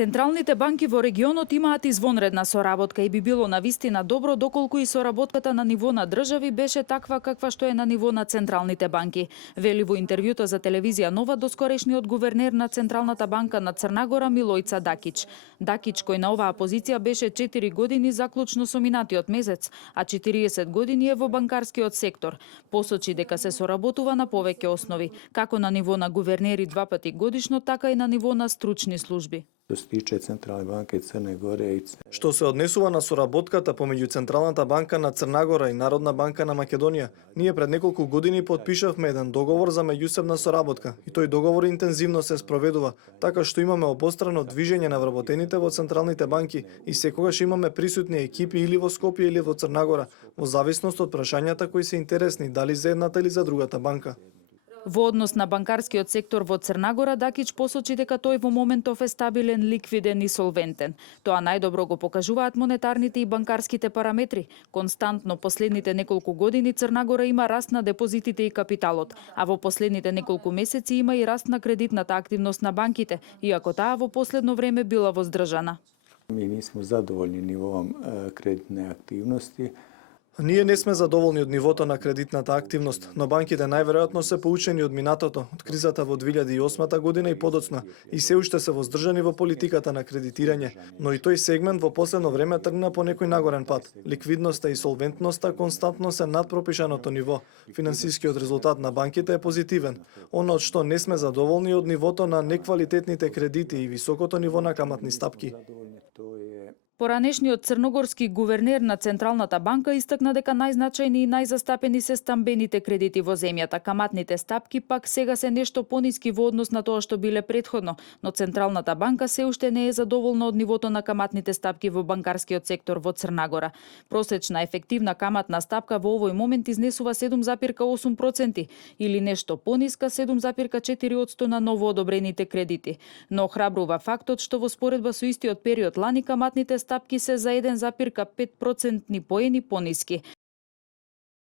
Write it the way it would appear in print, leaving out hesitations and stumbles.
Централните банки во регионот имаат извонредна соработка и би било навистина добро доколку и соработката на ниво на држави беше таква каква што е на ниво на централните банки, вели во интервјуто за телевизија Нова доскорешниот гувернер на Централната банка на Црна Гора Милојца Дакич. Дакич, кој на оваа позиција беше 4 години заклучно со минатиот месец, а 40 години е во банкарскиот сектор, посочи дека се соработува на повеќе основи, како на ниво на гувернери 2 пати годишно, така и на ниво на стручни служби. Што се тиче Централне банке Црне Горе и Што се однесува на соработката помеѓу Централната банка на Црна Гора и Народна банка на Македонија, ние пред неколку години потпишавме еден договор за меѓусебна соработка и тој договор интензивно се спроведува, така што имаме обострано движење на вработените во централните банки и секогаш имаме присутни екипи или во Скопје или во Црна Гора, во зависност од прашањата кои се интересни дали за едната или за другата банка. Во однос на банкарскиот сектор во Црна Гора, Дакич посочи дека тој во моментов е стабилен, ликвиден и солвентен. Тоа најдобро го покажуваат монетарните и банкарските параметри. Константно последните неколку години Црна Гора има раст на депозитите и капиталот, а во последните неколку месеци има и раст на кредитната активност на банките, иако таа во последно време била воздржана. Mi nismo zadovoljni nivoom kreditne aktivnosti. Ние не сме задоволни од нивото на кредитната активност, но банките најверојатно се поучени од минатото, од кризата во 2008 година и подоцна, и се уште се воздржани во политиката на кредитирање, но и тој сегмент во последно време тргна по некој нагорен пат. Ликвидноста и солвентноста константно се над пропишаното ниво. Финансискиот резултат на банките е позитивен. Оно од што не сме задоволни од нивото на неквалитетните кредити и високото ниво на каматни стапки. Поранешниот црногорски гувернер на Централната банка истакна дека најзначајни и најзастапени се стамбените кредити во земјата. Каматните стапки пак сега се нешто пониски во однос на тоа што биле претходно, но Централната банка се уште не е задоволна од нивото на каматните стапки во банкарскиот сектор во Црна Гора. Просечна ефективна каматна стапка во овој момент изнесува 7,8% или нешто пониска 7,4% на новоодобрените кредити. Но охрабрува фактот што во споредба со истиот период лани каматните стапки се за 1,5% поени пониски.